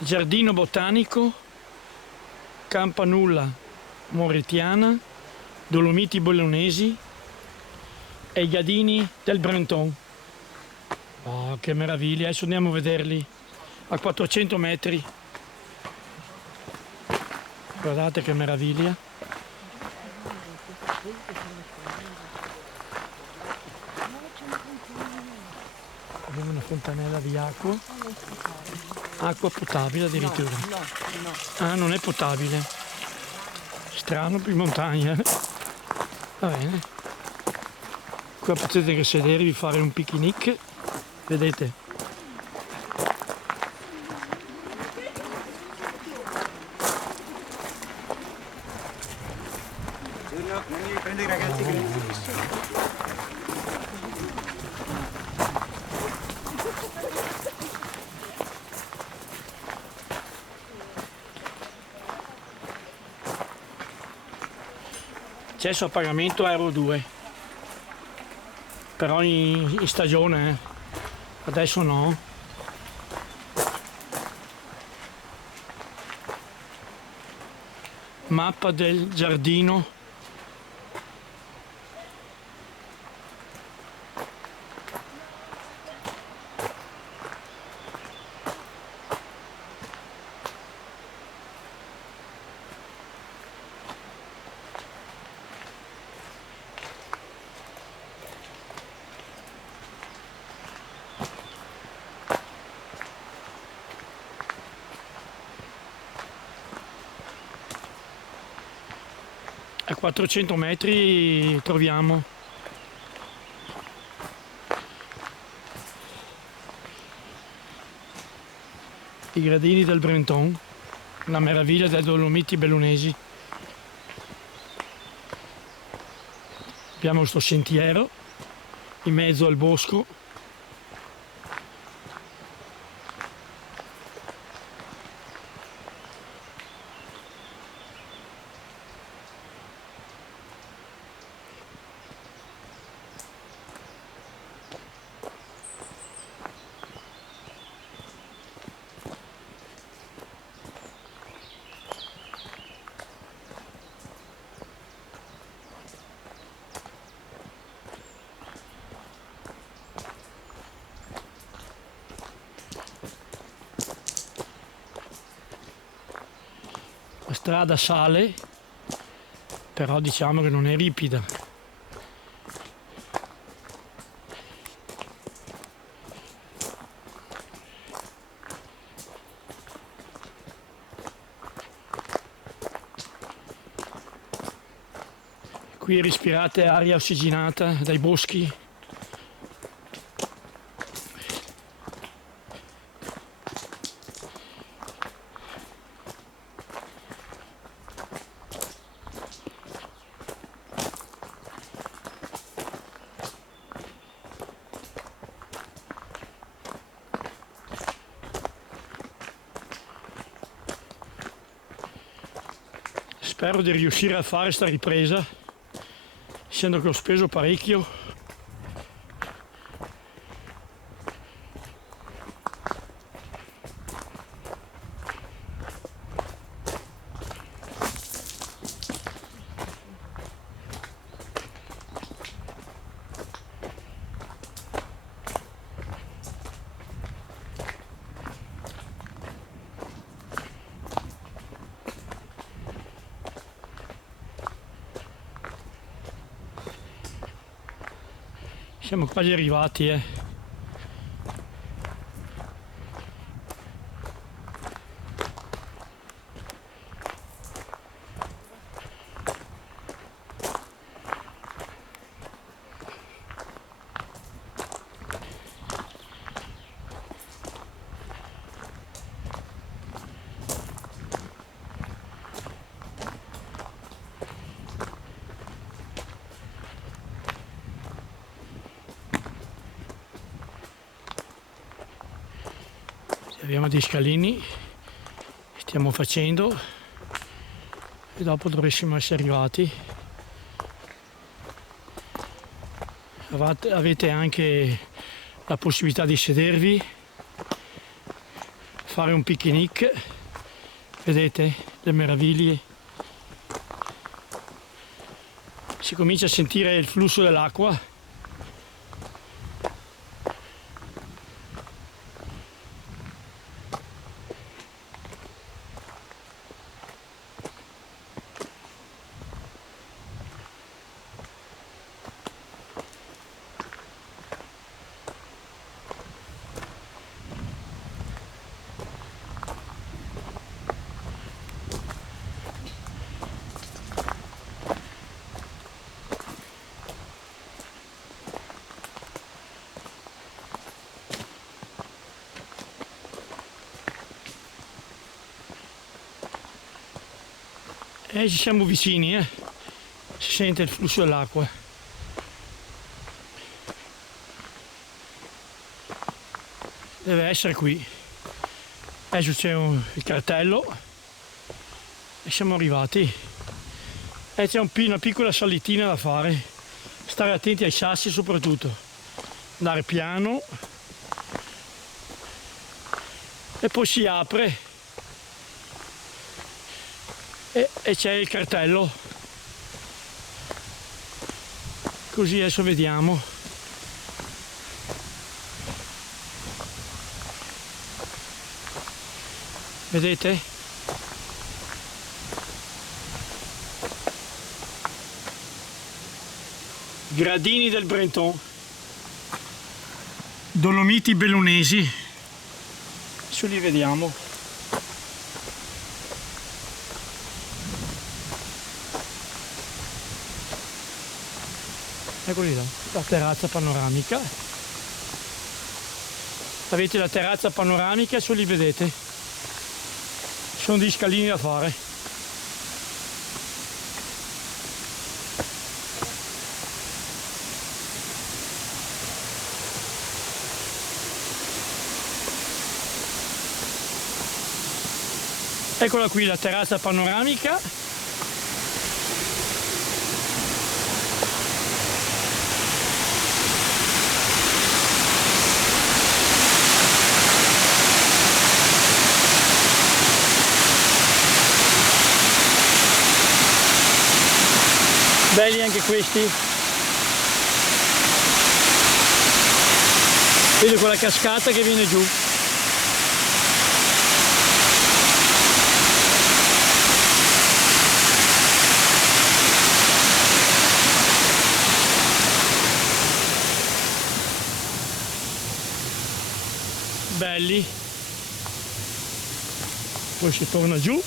Giardino botanico, Campanula Moretiana, Dolomiti Bolognesi e i Gradini del Brenton. Oh, che meraviglia, adesso andiamo a vederli a 400 metri. Guardate che meraviglia. Abbiamo una fontanella di acqua. Acqua potabile addirittura. Ah, non è potabile. Strano, più in montagna. Va bene. Qua potete anche sedervi, fare un picnic. Vedete? Prendo i ragazzi che... Accesso a pagamento a Euro 2, però in stagione, adesso no. Mappa del giardino. A 400 metri troviamo i Gradini del Brenton, una meraviglia dei Dolomiti Bellunesi. Abbiamo questo sentiero in mezzo al bosco. La strada sale, però diciamo che non è ripida. Qui respirate aria ossigenata dai boschi. Spero di riuscire a fare sta ripresa, essendo che ho speso parecchio. Siamo quasi arrivati, Abbiamo dei scalini, stiamo facendo e dopo dovremmo essere arrivati. Avete anche la possibilità di sedervi fare un picnic, vedete le meraviglie, si comincia a sentire il flusso dell'acqua. E ci siamo vicini, si sente il flusso dell'acqua. Deve essere qui. Adesso c'è il cartello e siamo arrivati. E c'è una piccola salitina da fare. Stare attenti ai sassi soprattutto. Andare piano. E poi si apre. E c'è il cartello, così adesso vediamo. Vedete? Gradini del Breton, Dolomiti Bellunesi, adesso li vediamo. Eccoli là, la terrazza panoramica. Avete la terrazza panoramica, se li vedete. Ci sono dei scalini da fare. Eccola qui la terrazza panoramica. Belli anche questi. Vedo quella cascata che viene giù. Belli. Poi si torna giù.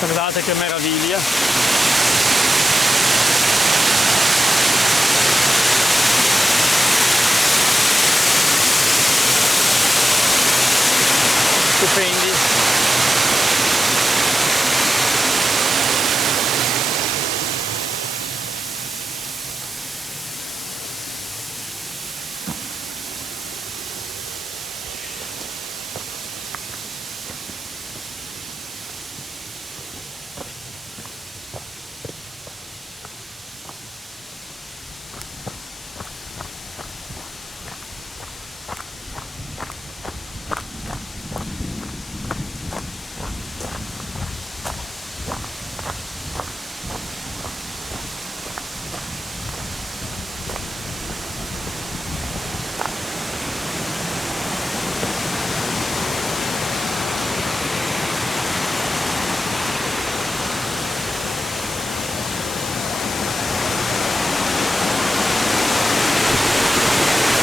Guardate che meraviglia! Stupendi!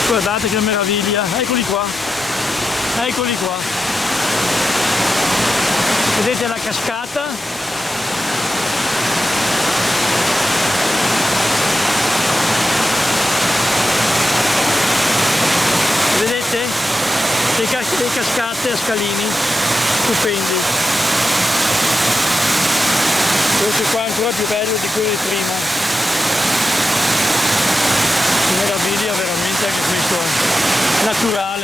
Guardate che meraviglia, eccoli qua, eccoli qua. Vedete la cascata? Vedete? Le cascate a scalini, stupendi. Questo qua è ancora più bello di quello di prima. Meraviglia veramente anche questo, naturale.